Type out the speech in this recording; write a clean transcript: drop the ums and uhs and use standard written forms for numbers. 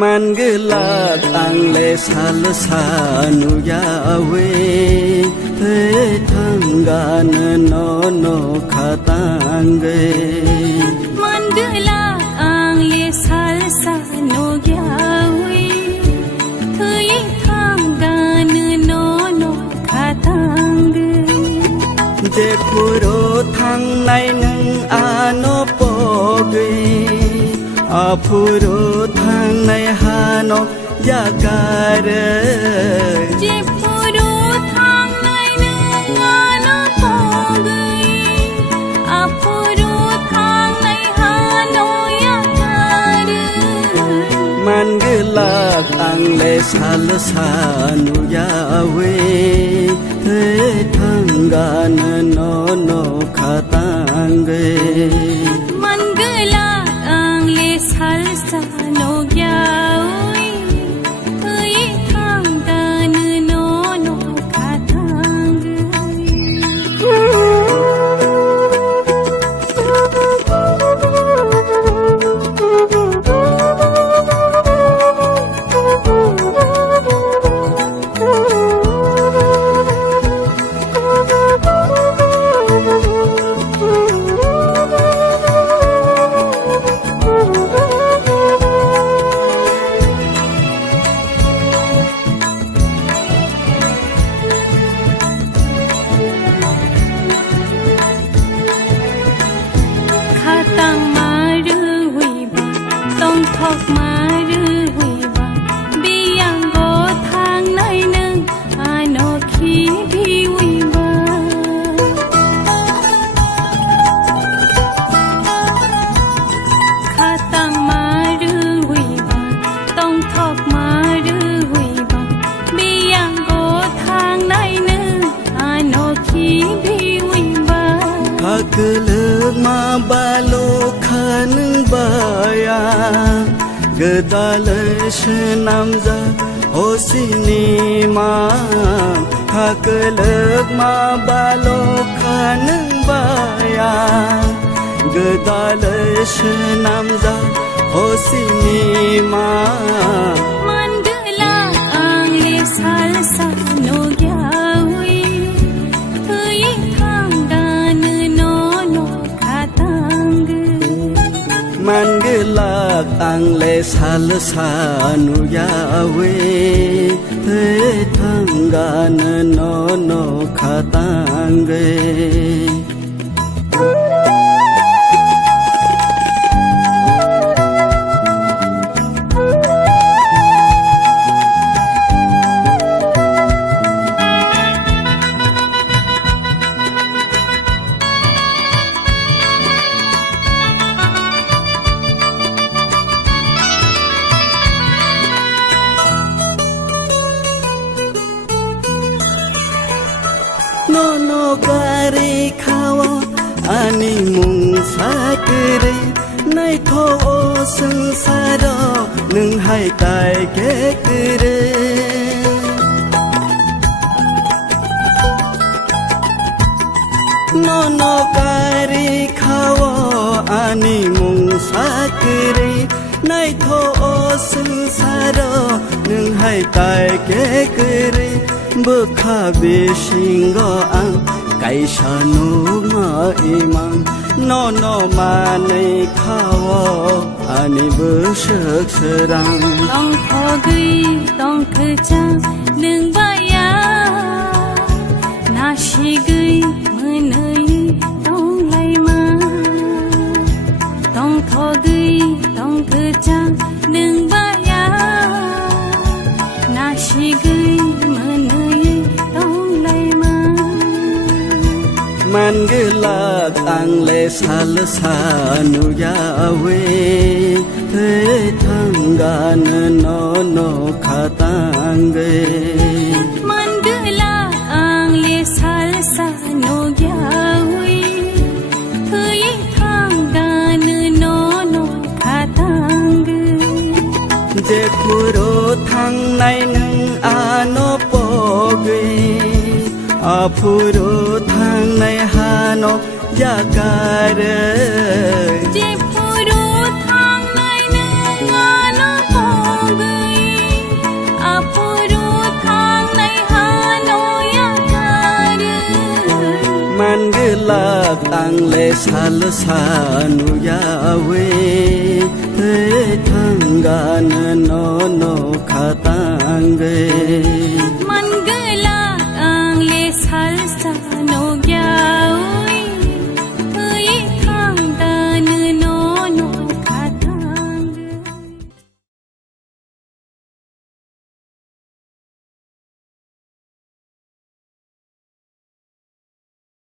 Man gelak ang le sal sanu yawe thế thanggan no no khatange Man gelak ang le sal sanu yawe thế thanggan no no khatange je puro thang nai nang ano poge apuro thang nai hano yakar je puro thang nai nang ano poge apuro thang nai hano yakar man gelak ang le sal sanu yawe thế thanggan no no khatange Man gelak ang le sal sanu yawe thế thanggan no no khatange Tang ma rư hui ba tông thọc ma rư hui ba biang go thang nai nương ano khi bi hui ba kha tang ma rư hui ba tông thọc ma rư hui ba biang go thang nai nương ano khi bi hui ba Hakelek ma balo khanung baya gedale senam za osini ma hakelek ma balo khanung baya gedale senam za osini ma Man gelak ang le sal sanu yawe thế thanggan no no khatange man gelak ang le sal sanu yawe thế thanggan no no khatange no no gari khawa ani mung sakre nai tho sansaro nung hai tai ke kre no no gari khawa ani mung sakre nai tho sansaro nung hai tai ke kre bukha bishingo ang kaisanu ma imang no no manai khawo ani bushak serang tong kho gui tong khơ chang nương ba ya na shi gui mânai tong lai ma tong kho gui tong khơ chang nương ba ya na shi gui mânai tong lai ma man gelak ang le sal sanu yawe thế thanggan जे खुरो थांनाय नों आनो पगै आफुरो थांनाय हानो यागार जे फुरु थांनाय नों आनो पगै आफुरु थांनाय हानो यागार मानगला तांले साल सानु यावे थांगान नो नो खातांगे